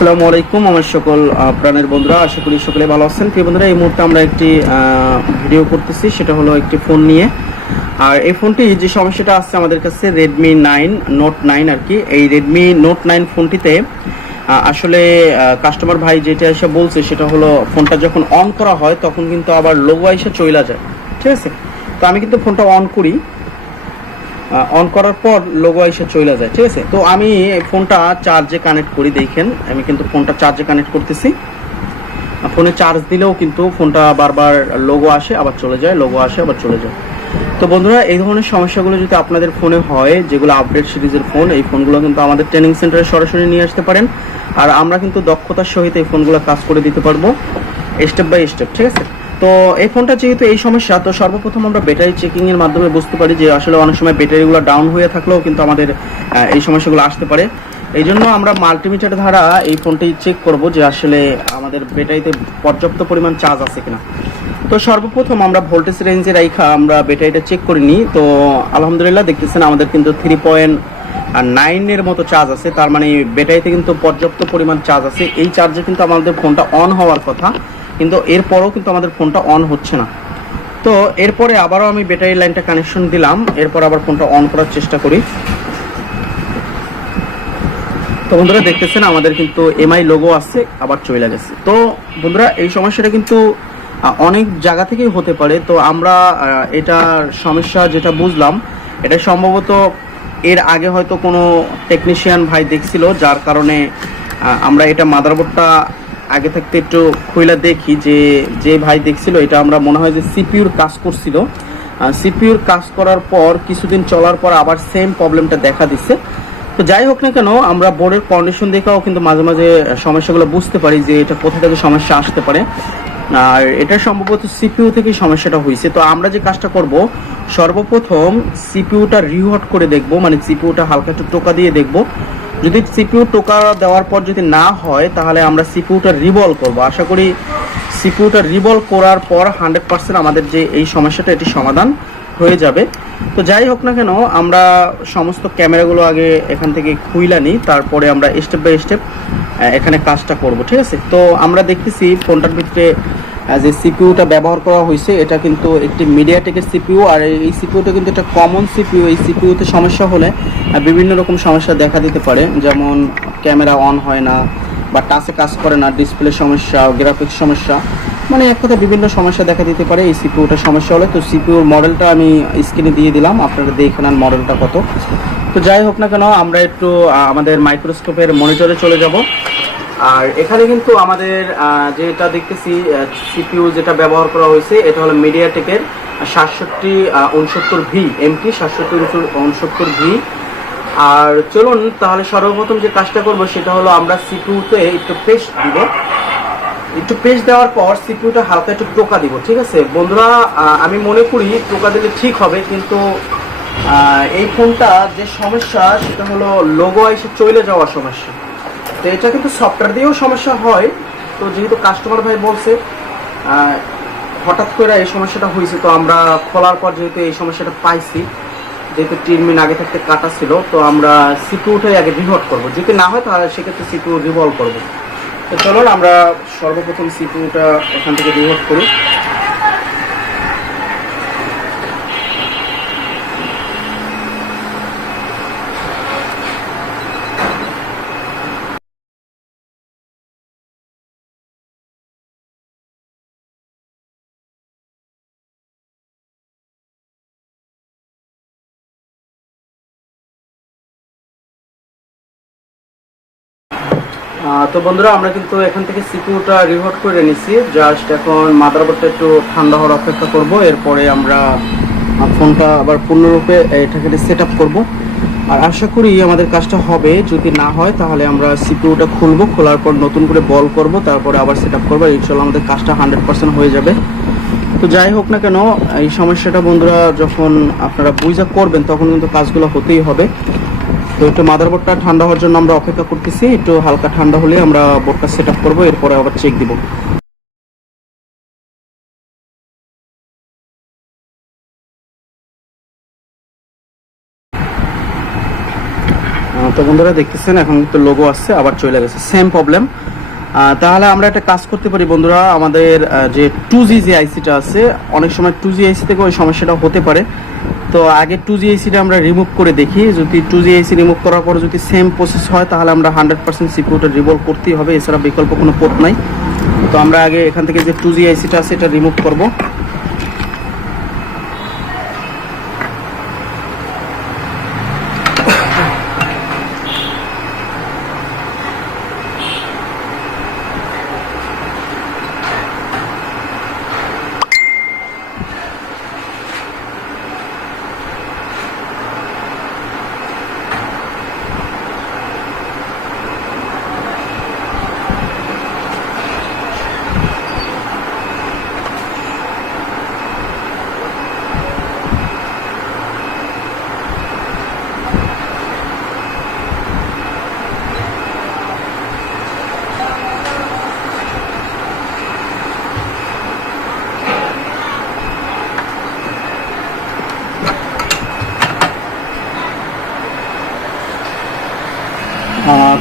আসসালামু আলাইকুম, আমার সকল প্রাণের বন্ধুরা, আশা করি সকলে ভালো আছেন। প্রিয় বন্ধুরা, এই মুহূর্তে আমরা একটি ভিডিও করতেছি, সেটা হলো একটি ফোন নিয়ে। আর এই ফোনটি যে সমস্যাটা আসছে আমাদের কাছে রেডমি নাইন নোট নাইন আর কি। এই রেডমি নোট নাইন ফোনটিতে আসলে কাস্টমার ভাই যেটা এসে বলছে, সেটা হলো ফোনটা যখন অন করা হয়, তখন কিন্তু আবার লোগো এসে চইলা যায়। ঠিক আছে? তো আমি কিন্তু ফোনটা অন করি। অন করার পর লোগো এসে চলে যায়, ঠিক আছে? তো আমি ফোনটা চার্জে কানেক্ট করি, দেখেন। আমি কিন্তু ফোনটা চার্জে কানেক্ট করতেছি। ফোনে চার্জ দিলেও কিন্তু ফোনটা বারবার লোগো আসে, আবার চলে যায় লোগো আসে, আবার চলে যায়। তো বন্ধুরা, এই ধরনের সমস্যাগুলো যদি আপনাদের ফোনে হয়, যেগুলো আপডেট সিরিজের ফোন এই ফোনগুলো কিন্তু আমাদের ট্রেনিং সেন্টারে সরাসরি নিয়ে আসতে পারেন। আর আমরা কিন্তু দক্ষতার সহিত এই ফোনগুলো কাজ করে দিতে পারব স্টেপ বাই স্টেপ ঠিক আছে? তো এই ফোনটা যেহেতু এই সমস্যা, তো সর্বপ্রথম আমরা ব্যাটারি চেকিং এর মাধ্যমে বুঝতে পারি যে আসলে অনেক সময় ব্যাটারিগুলো ডাউন হয়ে থাকলেও কিন্তু আমাদের এই সমস্যাগুলো আসতে পারে। এই জন্য আমরা মাল্টিমিটার দ্বারা এই ফোনটি চেক করব যে আসলে আমাদের ব্যাটারিতে পর্যাপ্ত পরিমাণ চার্জ আছে কিনা। তো সর্বপ্রথম আমরা ভোল্টেজ রেঞ্জে রাইখা আমরা ব্যাটারিটা চেক করে নিই। তো আলহামদুলিল্লাহ দেখতেছেন আমাদের কিন্তু থ্রি পয়েন্ট নাইনের মতো চার্জ আছে। তার মানে ব্যাটারিতে কিন্তু পর্যাপ্ত পরিমাণ চার্জ আছে। এই চার্জে কিন্তু আমাদের ফোনটা অন হওয়ার কথা। কিন্তু এরপরও কিন্তু আমাদের ফোনটা অন হচ্ছে না। তো এরপরে আবারও আমি ব্যাটারি লাইনটা কানেকশন দিলাম, এরপর আবার ফোনটা অন করার চেষ্টা করি। তো বন্ধুরা, দেখতেছেন আমাদের কিন্তু এমআই লোগো আছে, আবার চলে গেছে। তো বন্ধুরা, এই সমস্যাটা কিন্তু অনেক জায়গা থেকেই হতে পারে। তো আমরা এটার সমস্যা যেটা বুঝলাম এটা সম্ভবত এর আগে হয়তো কোনো টেকনিশিয়ান ভাই দেখছিল, যার কারণে আমরা এটা মাদারবোর্ডটা আগে থাকতে একটু খুইলা দেখি যে যে ভাই দেখছিল, এটা আমরা মনে হয় যে সিপিউর কাজ করছিল। সিপিউর কাজ করার পর কিছুদিন চলার পর আবার সেম প্রবলেমটা দেখা দিচ্ছে তো যাই হোক না কেন, আমরা বোর্ডের কন্ডিশন দেখেও কিন্তু মাঝে মাঝে সমস্যাগুলো বুঝতে পারি যে এটা কোথা থেকে সমস্যা আসতে পারে। আর এটা সম্ভবত সিপিইউ থেকে সমস্যাটা হয়েছে তো আমরা যে কাজটা করব, সর্বপ্রথম সিপিইউটা রিহট করে দেখব মানে সিপিউটা হালকা একটু টোকা দিয়ে দেখব। যদি সিপিউ টোকা দেওয়ার পর যদি না হয়, তাহলে আমরা সিপিউটা রিভলভ করব। আশা করি সিপিইউটা রিভলভ করার পর হান্ড্রেড পার্সেন্ট আমাদের যে এই সমস্যাটা, এটি সমাধান হয়ে যাবে। তো যাই হোক না কেন, আমরা সমস্ত ক্যামেরাগুলো আগে এখান থেকে খুইলা নিই, তারপরে আমরা স্টেপ বাই স্টেপ এখানে কাজটা করব, ঠিক আছে? তো আমরা দেখতেছি ফোনটার ভিতরে যে সিপিউটা ব্যবহার করা হয়েছে, এটা কিন্তু একটি মিডিয়াটেকের সিপিউ আর এই সিপিউটা কিন্তু একটা কমন সিপিইউ এই সিপিউতে সমস্যা হলে বিভিন্ন রকম সমস্যা দেখা দিতে পারে। যেমন ক্যামেরা অন হয় না, বা টাচে কাজ করে না ডিসপ্লে সমস্যা গ্রাফিক্স সমস্যা। মানে এক কথা বিভিন্ন সমস্যা দেখা দিতে পারে এই সিপিউটার সমস্যা হলে। তো সিপিউর মডেলটা আমি স্ক্রিনে দিয়ে দিলাম, আপনারা দেখে নেন মডেলটা কত। তো যাই হোক না কেন, আমরা একটু আমাদের মাইক্রোস্কোপের মনিটরে চলে যাব। আর এখানে কিন্তু আমাদের যেটা দেখতেছি সিপিইউ যেটা ব্যবহার করা হয়েছে, এটা হলো মিডিয়াটেকের সাতষট্টি উনসত্তর ভি এমটি সাতষট্টি উনসত্তর ভি। আর চলুন তাহলে সর্বপ্রথম যে কাজটা করব, সেটা হলো আমরা সিপিইউতে একটু পেস্ট দিব। একটু পেস্ট দেওয়ার পর সিপিউটা হালকা একটু টোকা দিব, ঠিক আছে? বন্ধুরা আমি মনে করি টোকা দিলে ঠিক হবে, কিন্তু এই ফোনটা যে সমস্যা, সেটা হলো লোগো এসে চলে যাওয়ার সমস্যা। তো এটা কিন্তু সফটওয়্যার দিয়েও সমস্যা হয়। তো যেহেতু কাস্টমার ভাই বলছে হঠাৎ করে এই সমস্যাটা হয়েছে, তো আমরা খোলার পর যেহেতু এই সমস্যাটা পাইছি, যেহেতু তিন আগে থাকতে কাটা ছিল, তো আমরা সিপিউটাই আগে রিভল্ভ করব। যদি না হয় তাহলে সেক্ষেত্রে সিপিউ রিভলভ করব। তো চলুন, আমরা সর্বপ্রথম সিপিউটা এখান থেকে রিভল্ভ করি। তো বন্ধুরা, আমরা কিন্তু এখান থেকে সিপিউটা রিভোট করে নিছি জাস্ট এখন মাদারবোর্ডটা একটু ঠান্ডা হওয়ার অপেক্ষা করব। এরপরে আমরা ফোনটা আবার পূর্ণরূপে এটাকে সেট আপ করব। আর আশা করি আমাদের কাজটা হবে। যদি না হয়, তাহলে আমরা সিপিউটা খুলবো। খোলার পর নতুন করে বল করব। তারপরে আবার সেট আপ করব ইনশাল্লাহ আমাদের কাজটা হান্ড্রেড পার্সেন্ট হয়ে যাবে। তো যাই হোক না কেন, এই সমস্যাটা বন্ধুরা, যখন আপনারা বুঝা করবেন, তখন কিন্তু কাজগুলো হতেই হবে। তো একটু মাদারবোর্ডটা ঠান্ডা হওয়ার জন্য আমরা অপেক্ষা করতেছি। একটু হালকা ঠান্ডা হলে আমরা বোর্ডটা সেট আপ করব, এরপরে আবার চেক দিব। তো বন্ধুরা দেখতেছেন, এখন তো লোগো আসছে, আবার চলে গেছে। সেম প্রবলেম তাহলে আমরা একটা কাজ করতে পারি বন্ধুরা, আমাদের যে টু জি যে আইসিটা আছে, অনেক সময় টু জি আইসি থেকে ওই সমস্যাটা হতে পারে। তো আগে টু জি এসিটা আমরা রিমুভ করে দেখি। যদি টু জি এসি রিমুভ করার পর যদি সেম প্রসেস হয়, তাহলে আমরা হান্ড্রেড পার্সেন্ট সিকিউরিটি রিভলভ করতেই হবে। এছাড়া বিকল্প কোনো পথ নাই। তো আমরা আগে এখান থেকে যে টু জি এসিটা আছে এটা রিমুভ করব।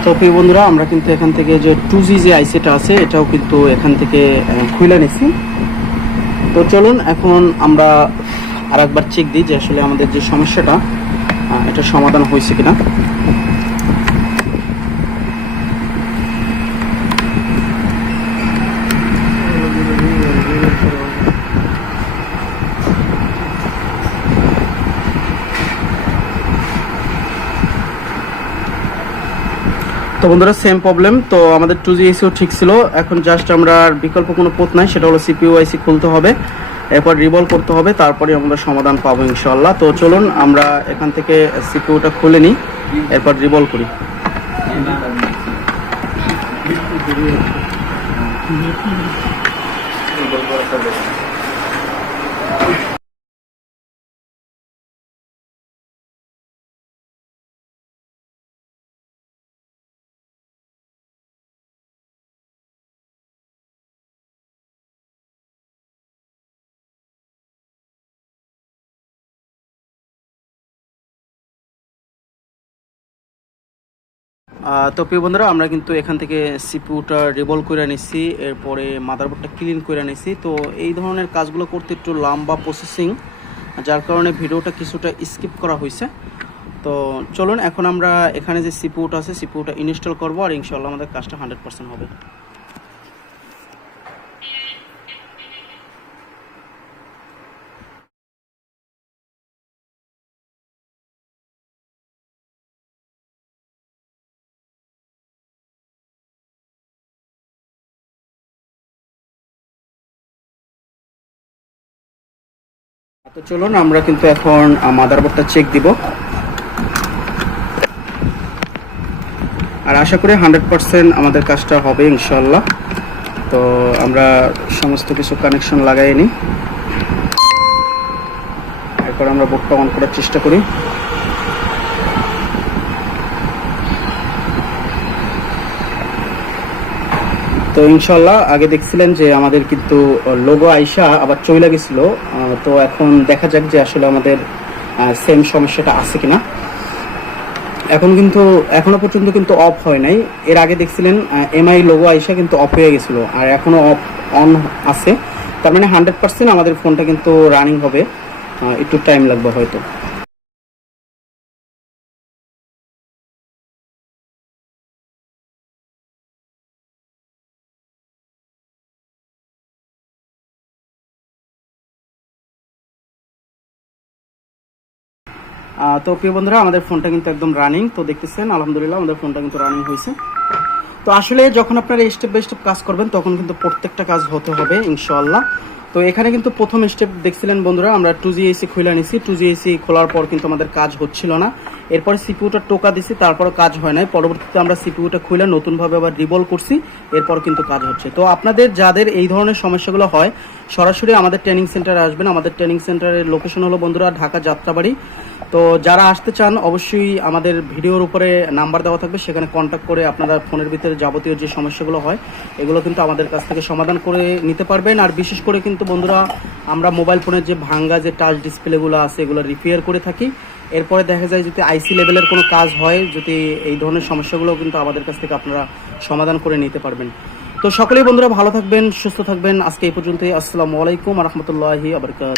তো প্রিয় বন্ধুরা, আমরা কিন্তু এখান থেকে যে টু জি যে আইসিটা আছে, এটাও কিন্তু এখান থেকে খুলে নিছি তো চলুন, এখন আমরা আর একবার চেক দিই যে আসলে আমাদের যে সমস্যাটা এটা সমাধান হয়েছে কিনা। তো বন্ধুরা সেম প্রবলেম তো আমাদের টু জি এসিও ঠিক ছিল। এখন জাস্ট আমরা বিকল্প কোনো পথ নাই সেটা হলো সিপিইউ আইসি খুলতে হবে। এরপর রিভলভ করতে হবে তারপরে আমরা সমাধান পাবো ইনশাল্লাহ তো চলুন আমরা এখান থেকে সিপিইউটা খুলে নিই এরপর রিভলভ করি। আহ, তো প্রিয় বন্ধুরা, আমরা কিন্তু এখান থেকে সিপিউটা রিভলভ করে নিছি, এরপরে মাদারবোর্ডটা ক্লিন করে নিয়েছি তো এই ধরনের কাজগুলো করতে একটু লম্বা প্রসেসিং যার কারণে ভিডিওটা কিছুটা স্কিপ করা হয়েছে। তো চলুন, এখন আমরা এখানে যে সিপিউটা আছে সিপিউটা ইনস্টল করব, আর ইনশাল্লাহ আমাদের কাজটা হান্ড্রেড পার্সেন্ট হবে। তো চলুন, আমরা কিন্তু এখন মাদারবোর্ডটা চেক দিব। আর আশা করি হান্ড্রেড পার্সেন্ট আমাদের কাজটা হবে ইনশাল্লাহ তো আমরা সমস্ত কিছু কানেকশন লাগাই নিই এরপর আমরা বোর্ডটা অন করার চেষ্টা করি। তো ইনশাল্লাহ, আগে দেখছিলেন যে আমাদের কিন্তু লোগো আইসা আবার চলে গেছিল। তো এখন দেখা যাক যে আসলে আমাদের সেম সমস্যাটা আছে কিনা। এখন কিন্তু, এখনও পর্যন্ত কিন্তু অফ হয় নাই। এর আগে দেখছিলেন এমআই লোগো আইসা কিন্তু অফ হয়ে গেছিল, আর এখনও অফ অন আছে। তার মানে হান্ড্রেড পার্সেন্ট আমাদের ফোনটা কিন্তু রানিং হবে। একটু টাইম লাগবে হয়তো। তো প্রিয় বন্ধুরা, আমাদের ফোনটা কিন্তু একদম রানিং তো দেখতেছেন, আলহামদুলিল্লাহ আমাদের ফোনটা কিন্তু রানিং হয়েছে। তো আসলে যখন আপনারা স্টেপ বাই স্টেপ কাজ করবেন, তখন কিন্তু প্রত্যেকটা কাজ হতে হবে ইনশাল্লাহ তো এখানে কিন্তু প্রথম স্টেপ দেখছিলেন বন্ধুরা, আমরা টু জি এসি খুলে নিছি। টু জি এসি খোলার পর কিন্তু আমাদের কাজ হচ্ছিল না। এরপরে সিপিউটা টোকা দিছি তারপরে কাজ হয় নাই। পরবর্তীতে আমরা সিপিউটা খুলে নতুনভাবে আবার রিবল করছি, এরপর কিন্তু কাজ হচ্ছে। তো আপনাদের যাদের এই ধরনের সমস্যাগুলো হয়, সরাসরি আমাদের ট্রেনিং সেন্টারে আসবেন। আমাদের ট্রেনিং সেন্টারের লোকেশন হলো বন্ধুরা ঢাকা যাত্রাবাড়ি। তো যারা আসতে চান, অবশ্যই আমাদের ভিডিওর উপরে নাম্বার দেওয়া থাকবে। সেখানে কন্ট্যাক্ট করে আপনারা ফোনের ভিতরে যাবতীয় যে সমস্যাগুলো হয়, এগুলো কিন্তু আমাদের কাছ থেকে সমাধান করে নিতে পারবেন। আর বিশেষ করে কিন্তু বন্ধুরা, আমরা মোবাইল ফোনের যে ভাঙ্গা যে টাচ ডিসপ্লেগুলো আছে, এগুলো রিপেয়ার করে থাকি। এরপরে দেখা যায় যদি আইসি লেভেলের কোনো কাজ হয়, যদি এই ধরনের সমস্যাগুলো কিন্তু আমাদের কাছ থেকে আপনারা সমাধান করে নিতে পারবেন। তো সকলেই বন্ধুরা ভালো থাকবেন, সুস্থ থাকবেন। আজকে এই পর্যন্তই। আসসালামু আলাইকুম রহমতুল্লাহি আবরকাত